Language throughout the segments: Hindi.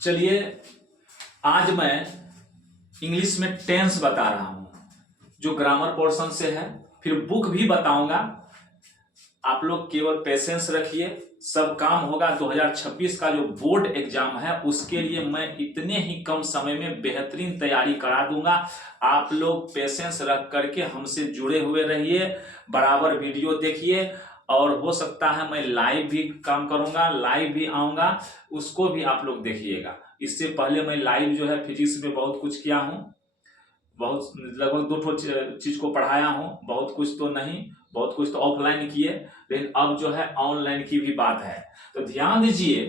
चलिए आज मैं इंग्लिश में टेंस बता रहा हूं जो ग्रामर पोर्शन से है, फिर बुक भी बताऊंगा। आप लोग केवल पेशेंस रखिए, सब काम होगा। 2026 का जो बोर्ड एग्जाम है उसके लिए मैं इतने ही कम समय में बेहतरीन तैयारी करा दूंगा। आप लोग पेशेंस रख करके हमसे जुड़े हुए रहिए, बराबर वीडियो देखिए और हो सकता है मैं लाइव भी काम करूंगा, लाइव भी आऊंगा, उसको भी आप लोग देखिएगा। इससे पहले मैं लाइव जो है फिजिक्स में बहुत कुछ किया हूं, बहुत लगभग 2 चीज को पढ़ाया हूं, बहुत कुछ तो नहीं, बहुत कुछ तो ऑफलाइन किए, लेकिन अब जो है ऑनलाइन की भी बात है। तो ध्यान दीजिए,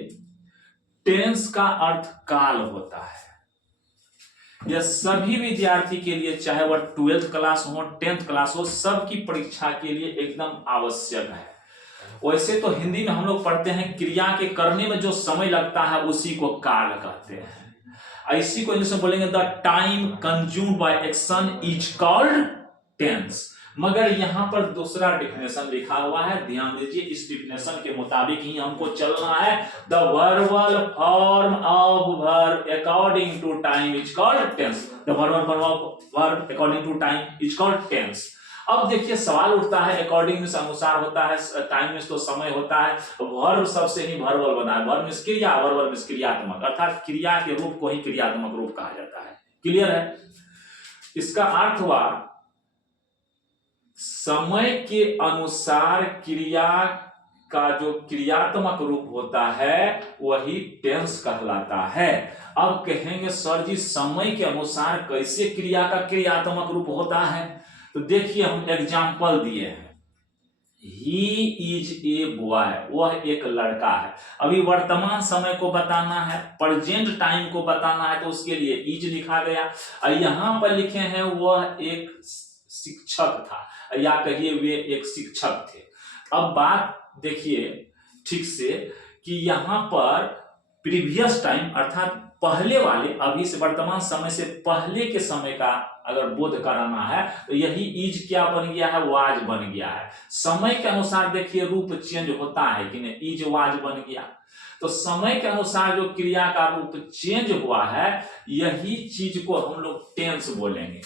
टेंस का अर्थ काल होता है। यह सभी विद्यार्थी के लिए, चाहे वह 12th क्लास हो 10th क्लास हो, सबकी परीक्षा के लिए एकदम आवश्यक है। वैसे तो हिंदी में हम लोग पढ़ते हैं क्रिया के करने में जो समय लगता है उसी को काल कहते हैं। इसी को इंग्लिश में बोलेंगे the time consumed by action is called tense. मगर यहां पर दूसरा डिफिनेशन लिखा हुआ है, ध्यान दीजिए। इस डिफिनेशन के मुताबिक ही हमको चलना है। The verbal form of verb according to time is called tense. The verbal form of verb according to time is called tense. अब देखिए सवाल उठता है, अकॉर्डिंग से अनुसार होता है, टाइम में तो समय होता है, वर्ब सबसे ही वर्बल बना है। वर्ब मींस क्रिया, वर्बल मींस क्रियात्मक, अर्थात क्रिया के रूप को ही क्रियात्मक रूप कहा जाता है। क्लियर है? इसका अर्थ हुआ समय के अनुसार क्रिया का जो क्रियात्मक रूप होता है वही टेंस कहलाता है। अब कहेंगे सर जी समय के अनुसार कैसे क्रिया का क्रियात्मक रूप होता है? तो देखिए हम एग्जाम्पल दिए हैं। ही इज ए बॉय, वह एक लड़का है। अभी वर्तमान समय को बताना है, प्रेजेंट टाइम को बताना है, तो उसके लिए इज लिखा गया। और यहां पर लिखे हैं वह एक शिक्षक था, या कहिए वे एक शिक्षक थे। अब बात देखिए ठीक से कि यहां पर प्रीवियस टाइम अर्थात पहले वाले, अभी से वर्तमान समय से पहले के समय का अगर बोध कराना है तो यही इज क्या बन गया है, वाज बन गया है। समय के अनुसार देखिए रूप चेंज होता है कि नहीं, इज वाज बन गया। तो समय के अनुसार जो क्रिया का रूप चेंज हुआ है यही चीज को हम लोग टेंस बोलेंगे,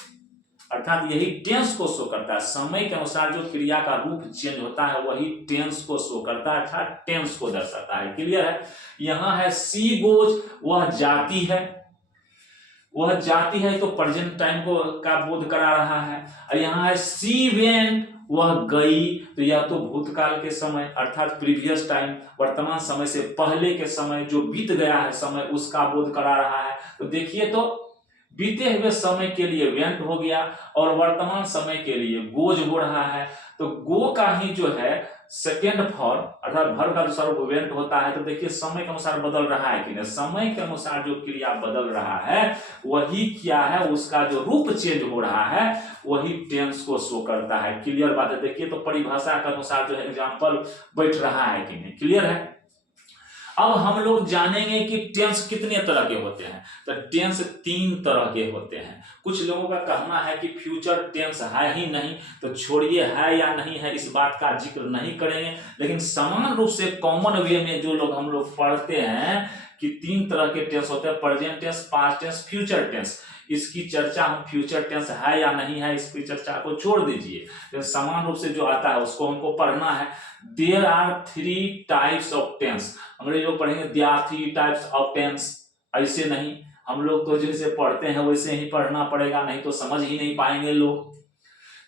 अर्थात यही टेंस को शो करता है। समय के अनुसार जो क्रिया का रूप चेंज होता है वही टेंस को शो करता है, अर्थात टेंस को दर्शाता है। क्लियर है? यहां है सी गोज, वह जाती है, वह जाती है तो प्रेजेंट टाइम को का बोध करा रहा है। और यहां है सी वेंट, वह गई, तो यह तो भूतकाल के समय अर्थात प्रीवियस टाइम, वर्तमान समय से पहले के समय जो बीत गया है समय उसका बोध करा रहा है। तो देखिए तो बीते हुए समय के लिए वेंट हो गया और वर्तमान समय के लिए गोज हो रहा है। तो गो का ही जो है सेकेंड फॉर्म अर्थात वर्ब का जो स्वरूप वेंट होता है। तो देखिए समय के अनुसार बदल रहा है कि नहीं, समय के अनुसार जो क्रिया बदल रहा है वही क्या है, उसका जो रूप चेंज हो रहा है वही टेंस को शो करता है। क्लियर बात है? देखिए तो परिभाषा के अनुसार जो है एग्जाम्पल बैठ रहा है कि नहीं। क्लियर है? अब हम लोग जानेंगे कि टेंस कितने तरह के होते हैं। तो टेंस 3 तरह के होते हैं। कुछ लोगों का कहना है कि फ्यूचर टेंस है ही नहीं, तो छोड़िए है या नहीं है इस बात का जिक्र नहीं करेंगे। लेकिन समान रूप से कॉमन वे में जो लोग हम लोग पढ़ते हैं कि 3 तरह के टेंस होते हैं, present tense, past tense, future tense. इसकी चर्चा हम फ्यूचर टेंस है या नहीं है इसकी चर्चा को छोड़ दीजिए, तो समान रूप से जो आता है उसको हमको पढ़ना है। There are 3 types of tense. अंग्रेजी लोग पढ़ेंगे there are 3 types of tense, ऐसे नहीं, हम लोग तो जैसे पढ़ते हैं वैसे ही पढ़ना पड़ेगा, नहीं तो समझ ही नहीं पाएंगे लोग।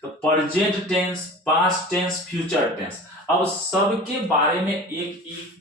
तो present tense, past tense, future tense. अब सबके बारे में एक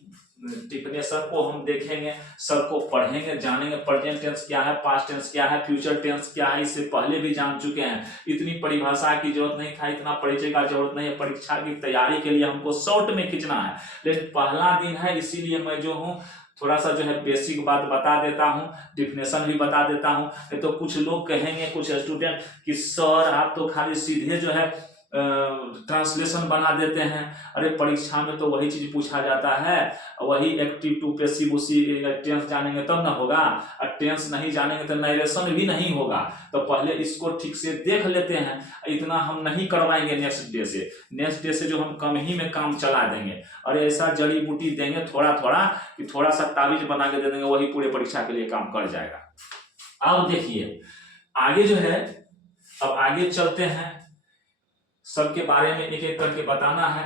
डिफिनेशन को हम देखेंगे, सबको पढ़ेंगे, जानेंगे। प्रेजेंट टेंस क्या है, पास्ट टेंस क्या है, फ्यूचर टेंस क्या है, इससे पहले भी जान चुके हैं। इतनी परिभाषा की जरूरत नहीं था, इतना परिचय का जरूरत नहीं है। परीक्षा की तैयारी के लिए हमको शॉर्ट में खींचना है, लेकिन पहला दिन है इसीलिए मैं जो हूँ थोड़ा सा जो है बेसिक बात बता देता हूँ, डिफिनेशन भी बता देता हूँ। नहीं तो कुछ लोग कहेंगे, कुछ स्टूडेंट कि सर आप तो खाली सीधे जो है ट्रांसलेशन बना देते हैं। अरे परीक्षा में तो वही चीज पूछा जाता है, वही एक्टिव टू पैसिव, उसी टेंस जानेंगे तब ना होगा, और टेंस नहीं जानेंगे तो नरेशन भी नहीं होगा। तो पहले इसको ठीक से देख लेते हैं, इतना हम नहीं करवाएंगे नेक्स्ट डे से। नेक्स्ट डे से जो हम कम ही में काम चला देंगे, और ऐसा जड़ी बूटी देंगे थोड़ा थोड़ा कि थोड़ा सा ताबीज बना के दे देंगे, वही पूरे परीक्षा के लिए काम कर जाएगा। अब देखिए आगे जो है, अब आगे चलते हैं, सबके बारे में एक एक करके बताना है।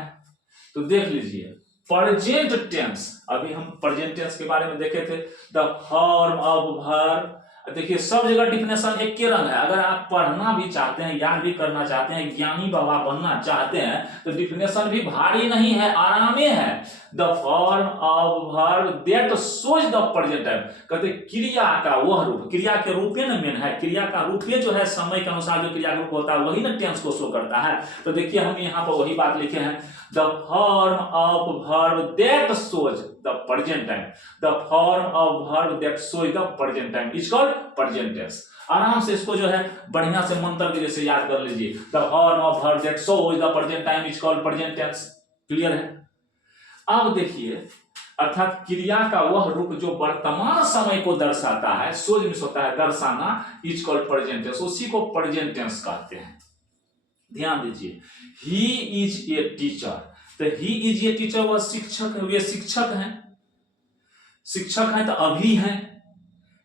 तो देख लीजिए प्रेजेंट टेंस, अभी हम प्रेजेंट टेंस के बारे में देखे थे, द फॉर्म ऑफ वर्ब। देखिए सब जगह डिफिनेशन एक के रंग है। अगर आप पढ़ना भी चाहते हैं, याद भी करना चाहते हैं, ज्ञानी बाबा बनना चाहते हैं, तो डिफिनेशन भी भारी नहीं है, आरामे है। The form of verb that shows the present time, कहते क्रिया का वह रूप, क्रिया के रूप में ना मेन है, क्रिया का रूप जो है समय के अनुसार जो क्रिया रूप होता है वही ना टेंस को शो करता है। तो देखिए हम यहाँ पर वही बात लिखे हैं, the form of verb that shows the present time, the form of verb that shows the present time is called present tense. आराम से इसको जो है बढ़िया से मंत्र के जैसे याद कर लीजिए, the form of verb that shows the present time is called present tense. Clear है? अब देखिए अर्थात क्रिया का वह रूप जो वर्तमान समय को दर्शाता है, सोच में होता है दर्शाना, इज कॉल्ड प्रेजेंट टेंस, उसी को प्रेजेंट टेंस कहते हैं। ध्यान दीजिए, ही इज ए टीचर, तो ही इज ए टीचर, वह शिक्षक है, वे शिक्षक हैं। शिक्षक है तो अभी है,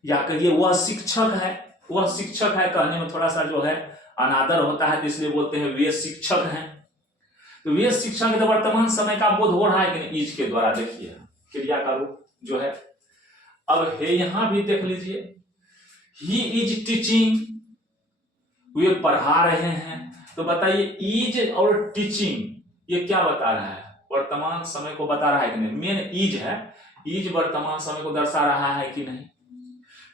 या कहिए वह शिक्षक है, वह शिक्षक है कहने में थोड़ा सा जो है अनादर होता है, तो इसलिए बोलते हैं वे शिक्षक हैं। तो वे शिक्षक तो वर्तमान समय का बोध हो रहा है कि नहीं, इज के द्वारा। देखिए क्रिया का रूप जो है, अब है यहां भी देख लीजिए, ही इज टीचिंग, वे पढ़ा रहे हैं। तो बताइए इज और टीचिंग ये क्या बता रहा है, वर्तमान समय को बता रहा है कि नहीं, मेन इज है, इज वर्तमान समय को दर्शा रहा है कि नहीं।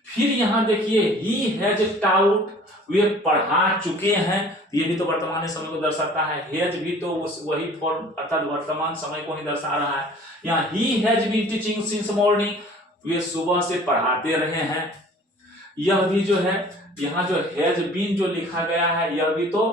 फिर यहां देखिए ही हैज टाउट, वे पढ़ा चुके हैं, ये भी तो वर्तमान समय को दर्शाता है। हैज भी तो वही फॉर्म अर्थात वर्तमान समय को ही दर्शा रहा है। यहाँ he has been teaching since morning, वे सुबह से पढ़ाते रहे हैं। यह भी जो है यहाँ जो हैज बीन जो लिखा गया है, यह भी तो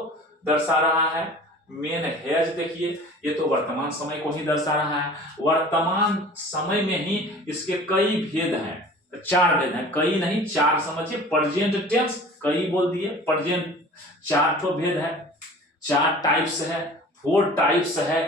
दर्शा रहा है। मेन हैज देखिए ये तो वर्तमान समय को ही दर्शा रहा है। वर्तमान समय में ही इसके कई भेद हैं, 4 भेद हैं, कई नहीं 4 समझिए। प्रेजेंट टेंस कई बोल दिए, प्रेजेंट 4 तो भेद है, 4 टाइप्स है, 4 टाइप्स है।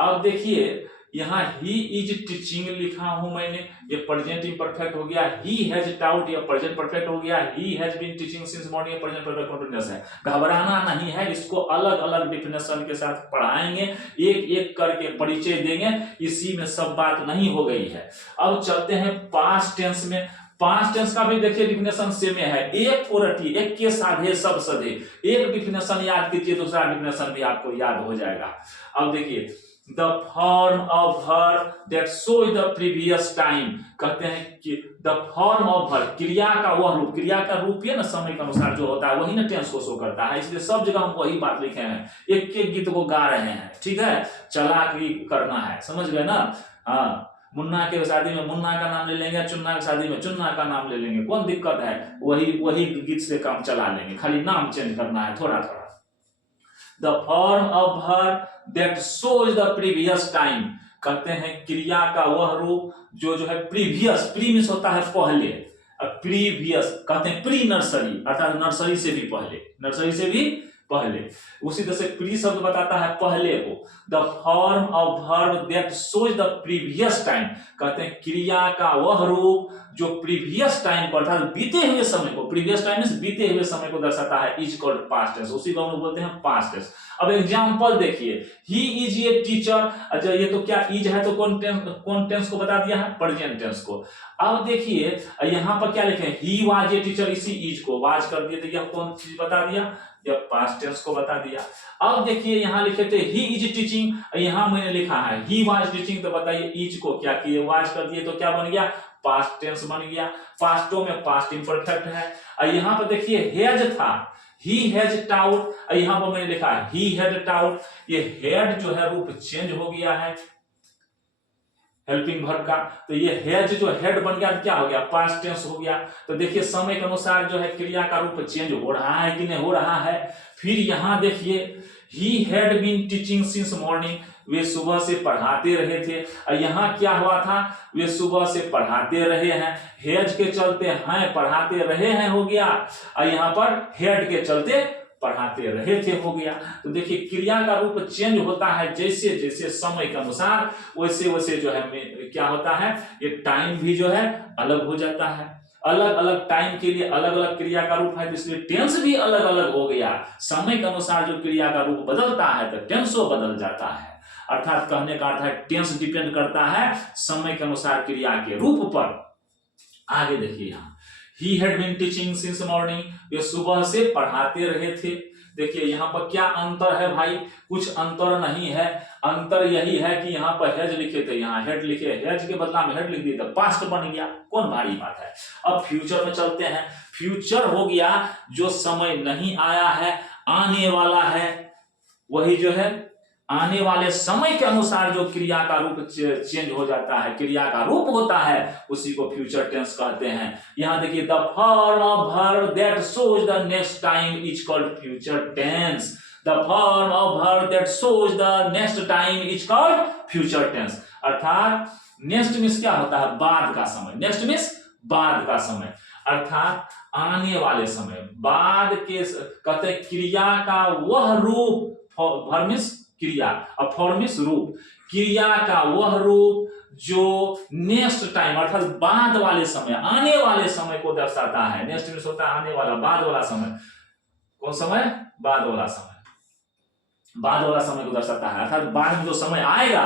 अब देखिए यहाँ ही इज टीचिंग लिखा हूं मैंने, ये प्रेजेंट इम्परफेक्ट हो गया। ही हैज टाउट, ये प्रेजेंट परफेक्ट हो गया। He has been teaching since morning, ये प्रेजेंट परफेक्ट कंटीन्यूअस है। घबराना नहीं है, इसको अलग अलग डिफिनेशन के साथ पढ़ाएंगे, एक एक करके परिचय देंगे, इसी में सब बात नहीं हो गई है। अब चलते हैं पास्ट टेंस में। पास्ट टेंस का भी देखिए डिफिनेशन सेम है, एक को रटिए, एक के साधे सब सधे। एक डिफिनेशन याद कीजिए, दूसरा डिफिनेशन भी आपको याद हो जाएगा। अब देखिए the form of verb that shows the previous time, कहते हैं कि द फॉर्म ऑफ वर्ब, क्रिया का वह रूप, क्रिया का रूप ये ना समय के अनुसार जो होता है वही ना टेंस को शो करता है। इसलिए सब जगह हम वही बात लिखे हैं, एक एक गीत को गा रहे हैं, ठीक है, चालाकी करना है, समझ गए ना। हाँ, मुन्ना के शादी में मुन्ना का नाम ले लेंगे, चुन्ना की शादी में चुन्ना का नाम ले लेंगे, कौन दिक्कत है, वही गीत से काम चला लेंगे, खाली नाम चेंज करना है थोड़ा थोड़ा। The form of verb that shows the previous time, कहते हैं क्रिया का वह रूप जो है प्रीवियस, प्री मींस होता है पहले, प्रीवियस कहते हैं प्री नर्सरी, अर्थात नर्सरी से भी पहले, नर्सरी से भी पहले। उसी तरह से प्री शब्द बताता है पहले को। The form of verb that shows the previous time, कहते हैं क्रिया का वह रूप जो प्रीवियस टाइम को अर्थात बीते हुए समय को, प्रीवियस टाइम मींस बीते हुए समय को दर्शाता है, इज कॉल्ड पास्ट टेंस, उसी को हम लोग बोलते हैं पास्ट टेंस। अब एग्जांपल देखिए, ही इज ए टीचर, अच्छा ये तो क्या इज है, तो कौन टेंस को बता दिया है, प्रेजेंट टेंस को। अब देखिए यहाँ पर क्या लिखे, ही वाज ए टीचर, इसी इज को वाज कर दिए, देखिए कौन चीज बता दिया, जब पास्ट टेंस को बता दिया। अब देखिए यहाँ लिखे थे ही इज टीचिंग, यहाँ मैंने लिखा है ही वाज टीचिंग, तो बताइए इज को क्या किए, वाज कर दिए, तो क्या बन गया, पास्ट टेंस बन गया। पास्टो में पास्ट इम्परफेक्ट है। यहाँ पर देखिए हैज था, ही हैज टाउट, यहाँ पर मैंने लिखा है ही हैड टाउट, ये हेड जो है रूप चेंज हो गया है हेल्पिंग वर्ब का, तो ये हैज जो हेड बन गया, क्या हो गया, पास्ट टेंस हो गया। तो देखिए समय के अनुसार जो है क्रिया का रूप चेंज हो रहा है कि नहीं हो रहा है। फिर यहाँ देखिए he had been teaching since morning, वे सुबह से पढ़ाते रहे थे। और यहाँ क्या हुआ था, वे सुबह से पढ़ाते रहे हैं, हैज के चलते हैं पढ़ाते रहे हैं हो गया, और यहाँ पर हैड के चलते पढ़ाते रहे थे हो गया। तो देखिए क्रिया का रूप चेंज होता है जैसे जैसे समय के अनुसार, वैसे वैसे जो है क्या होता है, ये टाइम भी जो है अलग हो जाता है। अलग अलग टाइम के लिए अलग अलग क्रिया का रूप है, तो इसलिए टेंस भी अलग अलग हो गया। समय के अनुसार जो क्रिया का रूप बदलता है तो टेंसो बदल जाता है। अर्थात कहने का अर्थ है टेंस डिपेंड करता है समय के अनुसार क्रिया के रूप पर। आगे देखिए यहाँ, he had been teaching since morning, वे सुबह से पढ़ाते रहे थे। देखिए यहाँ पर क्या अंतर है भाई, कुछ अंतर नहीं है। अंतर यही है कि यहाँ पर हैज लिखे थे, यहाँ हेड लिखे, हैज के बदला में हेड लिख दिया, पास्ट बन गया, कौन भारी बात है। अब फ्यूचर में चलते हैं। फ्यूचर हो गया जो समय नहीं आया है, आने वाला है, वही जो है आने वाले समय के अनुसार जो क्रिया का रूप चेंज हो जाता है, क्रिया का रूप होता है, उसी को फ्यूचर टेंस कहते हैं। यहां देखिए, the form of verb that shows the next time is called future tense. The form of verb that shows the next time is called future tense. अर्थात नेक्स्ट मीन्स क्या होता है, बाद का समय। नेक्स्ट मीन्स बाद का समय, अर्थात आने वाले समय, बाद के कहते क्रिया का वह रूप, वर्ब मीन्स क्रिया और फॉर्म मीन्स रूप, क्रिया का वह रूप जो नेक्स्ट टाइम अर्थात बाद वाले समय, आने वाले समय को दर्शाता है। नेक्स्ट मीन्स होता है आने वाला, बाद वाला समय। कौन समय, बाद वाला समय, बाद वाला समय को दर्शाता है, अर्थात बाद में जो समय आएगा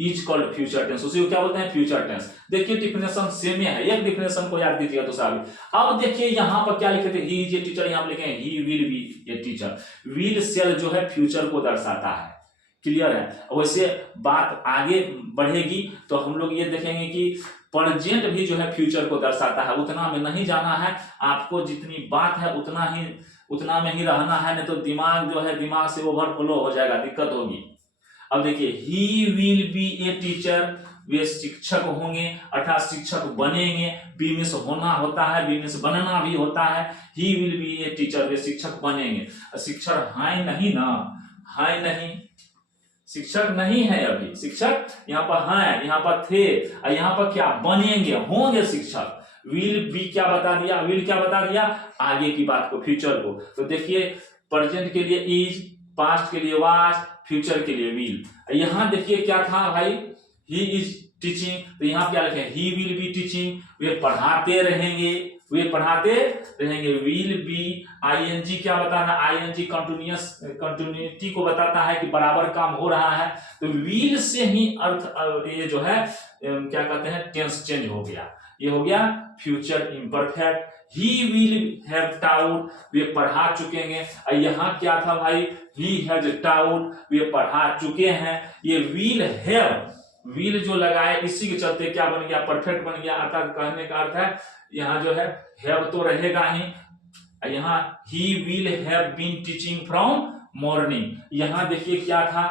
इज कॉल्ड फ्यूचर टेंस, उसी को क्या बोलते हैं, फ्यूचर टेंस। देखिए डिफिनेशन सेम है, एक डिफिनेशन को याद दीजिएगा तो साहब। अब देखिए यहाँ पर क्या लिखे थे, ही इज ए टीचर, यहाँ पर लिखे हैं he will be a teacher. Will sell जो है फ्यूचर को दर्शाता है, क्लियर है। वैसे बात आगे बढ़ेगी तो हम लोग ये देखेंगे कि प्रेजेंट भी जो है फ्यूचर को दर्शाता है। उतना में नहीं जाना है आपको, जितनी बात है उतना में ही रहना है, नहीं तो दिमाग जो है दिमाग से ओवरफ्लो हो जाएगा, दिक्कत होगी। अब देखिए, he will be a teacher, वे शिक्षक होंगे, अर्थात शिक्षक बनेंगे। बी मीन्स होना होता है, बी मीन्स बनना भी होता है। He will be a teacher, वे शिक्षक बनेंगे। शिक्षक है नहीं ना, है नहीं, शिक्षक नहीं है अभी, शिक्षक यहाँ पर हैं, यहाँ पर थे, और यहाँ पर क्या बनेंगे, होंगे शिक्षक। विल बी क्या बता दिया, विल क्या बता दिया, आगे की बात को, फ्यूचर को। तो देखिए प्रेजेंट के लिए इज, पास्ट के लिए वाज, फ्यूचर के लिए विल। यहाँ देखिए क्या था भाई, ही इज टीचिंग, तो यहाँ क्या लिखे, ही विल बी टीचिंग, वे पढ़ाते रहेंगे, वे पढ़ाते रहेंगे। विल बी, आईएनजी क्या बता रहा है, आईएनजी कंटिन्यूटी को बताता है कि बराबर काम हो रहा है। तो विल से ही अर्थ ये जो है क्या कहते हैं, टेंस चेंज हो गया, ये हो गया future imperfect. He will have taught, वे पढ़ा चुकेंगे। यहाँ क्या था भाई, ही हैज टाउट, वे पढ़ा चुके हैं। ये विल हैव, विल जो लगाए इसी के चलते क्या बन गया, परफेक्ट बन गया। अर्थात कहने का अर्थ है यहाँ जो है हैव तो रहेगा ही, यहाँ he will have been teaching from morning. यहाँ देखिए क्या था,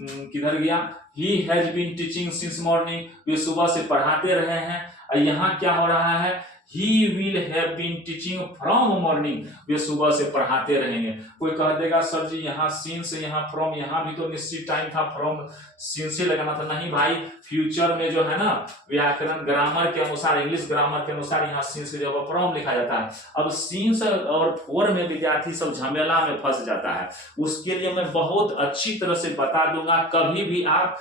किधर गया, he has been teaching since morning, वे सुबह से पढ़ाते रहे हैं। और यहाँ क्या हो रहा है, he will have been teaching from morning, वे सुबह से पढ़ाते रहेंगे। कोई कह देगा सर जी यहाँ सीन से, यहाँ फ्रॉम, यहाँ भी तो निश्चित टाइम था, फ्रॉम सीन से लगाना था। नहीं भाई, फ्यूचर में जो है ना व्याकरण ग्रामर के अनुसार, इंग्लिश ग्रामर के अनुसार यहाँ सीन से जो फ्रॉम लिखा जाता है। अब सीन से और फोर में विद्यार्थी सब झमेला में फंस जाता है, उसके लिए मैं बहुत अच्छी तरह से बता दूंगा, कभी भी आप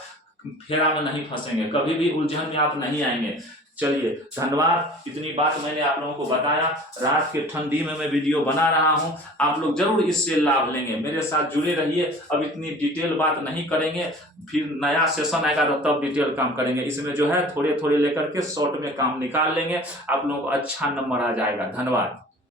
फेरा में नहीं फंसेंगे, कभी भी उलझन में आप नहीं आएंगे। चलिए धन्यवाद, इतनी बात मैंने आप लोगों को बताया। रात के ठंडी में मैं वीडियो बना रहा हूं, आप लोग जरूर इससे लाभ लेंगे, मेरे साथ जुड़े रहिए। अब इतनी डिटेल बात नहीं करेंगे, फिर नया सेशन आएगा तो तब डिटेल काम करेंगे। इसमें जो है थोड़े थोड़े लेकर के शॉर्ट में काम निकाल लेंगे, आप लोगों को अच्छा नंबर आ जाएगा। धन्यवाद।